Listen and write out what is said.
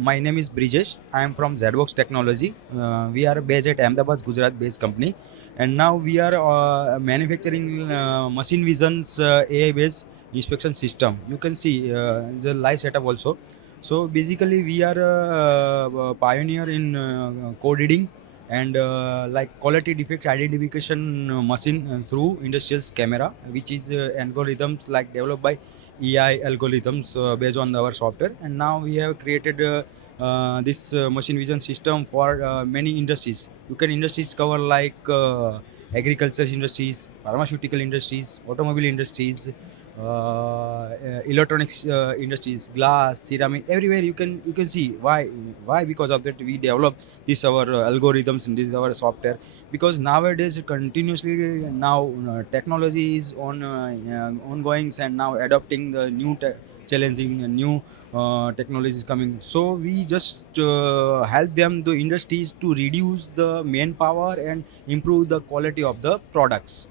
My name is Brijesh. I am from ZBox Technology. We are based at Ahmedabad, Gujarat-based company, and now we are manufacturing machine vision's AI-based inspection system. You can see the live setup also. So basically, we are a pioneer in code reading and like quality defect identification machine through industrial camera, which is algorithms like developed by AI algorithms based on our software. And now we have created this machine vision system for many industries. You can industries cover like agriculture industries, pharmaceutical industries, automobile industries, electronics industries, glass, ceramic, everywhere you can see why because of that we develop this our algorithms and this is our software, because nowadays continuously now technology is on ongoing and now adopting the new challenging new technologies coming. So we just help them the industries to reduce the manpower and improve the quality of the products.